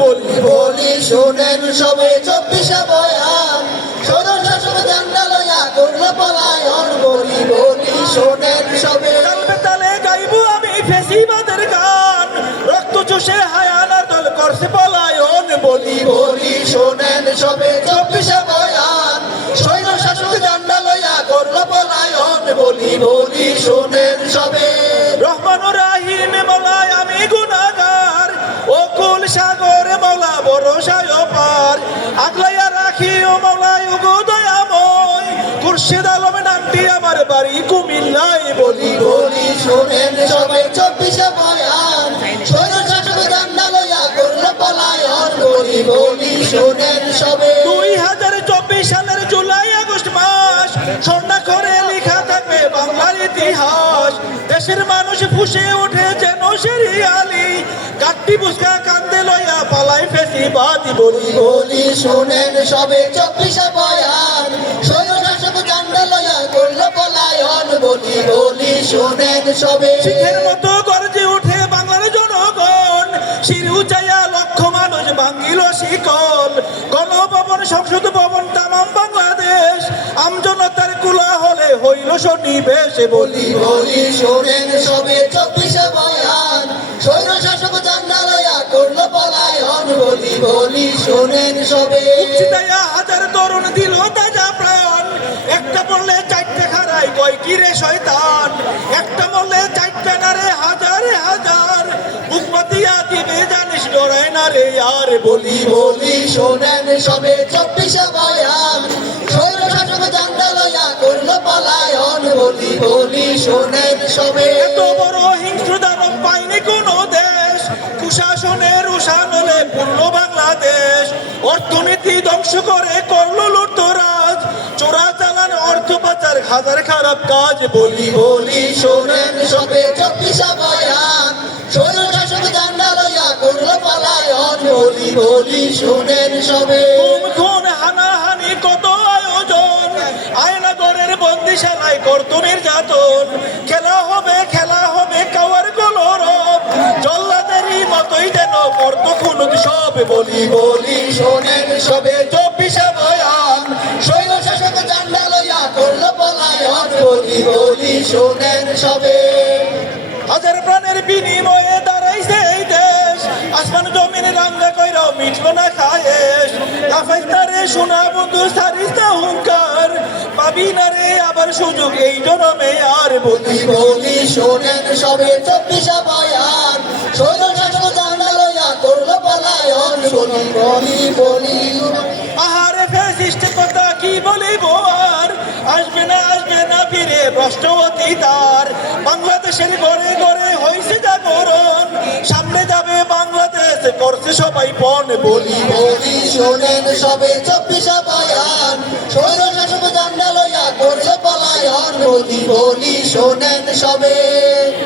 বলি। বলি শোনেন সবে চব্বিশে বয়ান সদর শাসক জান্ডা লইয়া পলায়ন বলি বলি শোনেন সবে তালবে তালে গাইবো আমি ফেসিবাদের গান। রক্ত চুষে হায়ানার দল করছে পলায়ন বলি বলি। শোনেন সবে চব্বিশে বয়ান সৈন্য শাসক জান্ডা লইয়া পলায়ন বলি বলি শোনেন সবে। রহমান রাহিম মলায় আমি গুনাগার ও কুল সাগর মলা ভরসায় পার। আগলাইয়া রাখি ও মলায় গো দয়াময়। খুরশিদ আলম নামটি আমার বাড়ি কুমিল্লায় বলি। বলি শোনেন সবে চব্বিশে বয়ান। সৈন্য শাসক জান্ডা করল পলায়ন বলি বলি শোনেন সবে। দুই হাজার চব্বিশ সালের জুলাই আগস্ট মাস স্বর্ণা করে লেখা থাকবে বাংলার ইতিহাস। দেশের মানুষ ফুসে ওঠে যেন সেরিয়ালি বুসকা কান্দে লইয়া পালাই ফেসি বাদি বলি। বলি শোনেন সবে চব্বিশে বয়ান। সৈন্য শাসক জান্ডা লইয়া করল পলায়ন বলি বলি শোনেন সবে। সিংহের মতো গর্জে ওঠে বাংলার জনগণ। শির উচাইয়া লক্ষ মানুষ ভাঙ্গিল শিকল। গণভবন সংসদ ভবন তামাম বাংলাদেশ। আমজনতার কুলা হলে হইল সন্নিবেশ বলি বলি শোনেন সবে চব্বিশে শোনেন সবে। চিতাইয়া হাজার তরুণ দিল তাজা প্রাণ। একটা বললে চারটে খারাই কয় কিরে শয়তান? একটা বললে চারটে না রে হাজারে হাজার। বুক পাতিয়া দিবে জানিস ডরায় না রে আর বলি। বলি শোনেন সবে চব্বিশে বয়ান সৈন্য শাসক জান্ডা লইয়া করল পলায়ন। বলি বলি শোনেন সবে। এত বড় হিংস্র দানব পাইনি কোনো কুশাসনের উষানলে পূর্ণ বাংলাদেশ। অর্থনীতি ধ্বংস করে করল লুটতরাজ। চোরা চালান অর্থ পাচার, হাজার খারাপ কাজ, বলি বলি শোনেন সবে চব্বিশে সৈন্য শাসক জান্ডা লইয়া পলায়ন, বলি বলি শোনেন সবে। হানাহানি কত আয়োজন। আয়নাগরের বন্দিশালায় করতো নির্যাতন খেলা সব বলি বলি, শোনেন সবে চব্বিশে বয়ান সৈন্য শাসক জান্ডা লইয়া করল পলায়ন। বলি বলি, শোনেন সবে। হাজার প্রাণের বিনিময়ে দাঁড়াইছে এই দেশ। আসমান জমিন রাঙ্গা কইরাও মিটলো না খায়েশ। লাফাইস না রে সোনা বন্ধু সারিস না হুঙ্কার। পাবি না রে আবার সুযোগ এই জনমে আর। বলি বলি, শোনেন সবে চব্বিশে বয়ান সৈন্য শাসক পলায়ন বলি বলি আহারে ফেসিস্ট কথা কি বলিব আর? আসবে না আসবে না ফিরে ভ্রষ্ট অতীতার বাংলাদেশের ঘরে ঘরে হয়েছে জাগরণ। সামনে যাবে বাংলাদেশ করছে সবাই পণ বলি। বলি শোনেন সবে চব্বিশে বয়ান সৈন্য শাসক জান্ডা লইয়া করল পলায়ন। বলি বলি শোনেন সবে।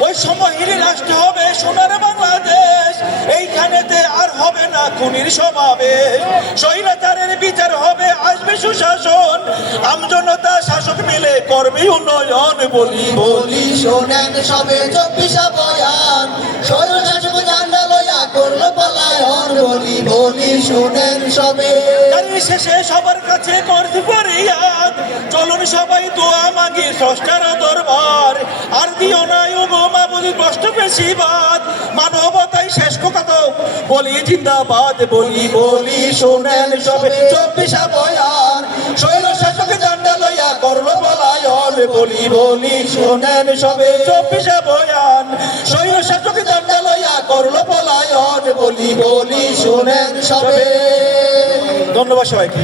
ওই সময়ই রাষ্ট্র হবে সোনার বাংলাদেশ। এইখানেতে আর হবে না খুনির সমাবেশ। স্বৈরাচারের বিচার হবে আসবে সুশাসন। আমজনতা শাসক মিলে করবে উন্নয়ন বলি। বলি শোনেন সবে চব্বিশে বয়ান। শাসক করল পলায়ন বলি। বলি শোনেন সবে। শেষে সবার কাছে করতে ফরিয়াদ। চলুন সবাই দোয়া মাগি ষষ্ঠার দরবার। আর দিও না গো মাবুদি কষ্ট বেশিবাদ মানবতাই শেষ কথা বলি জিন্দাবাদ, বলি বলি শোনেন সবে। চব্বিশা বয়ান শৈল শাসক জান্ডা লইয়া করল পলায়ন। বলি বলি শোনেন সবে। চব্বিশা বয়ান শৈল শাসক জান্ডা লইয়া করল পলায়ন। বলি বলি শোনেন সবে। ধন্যবাদ সবাইকে।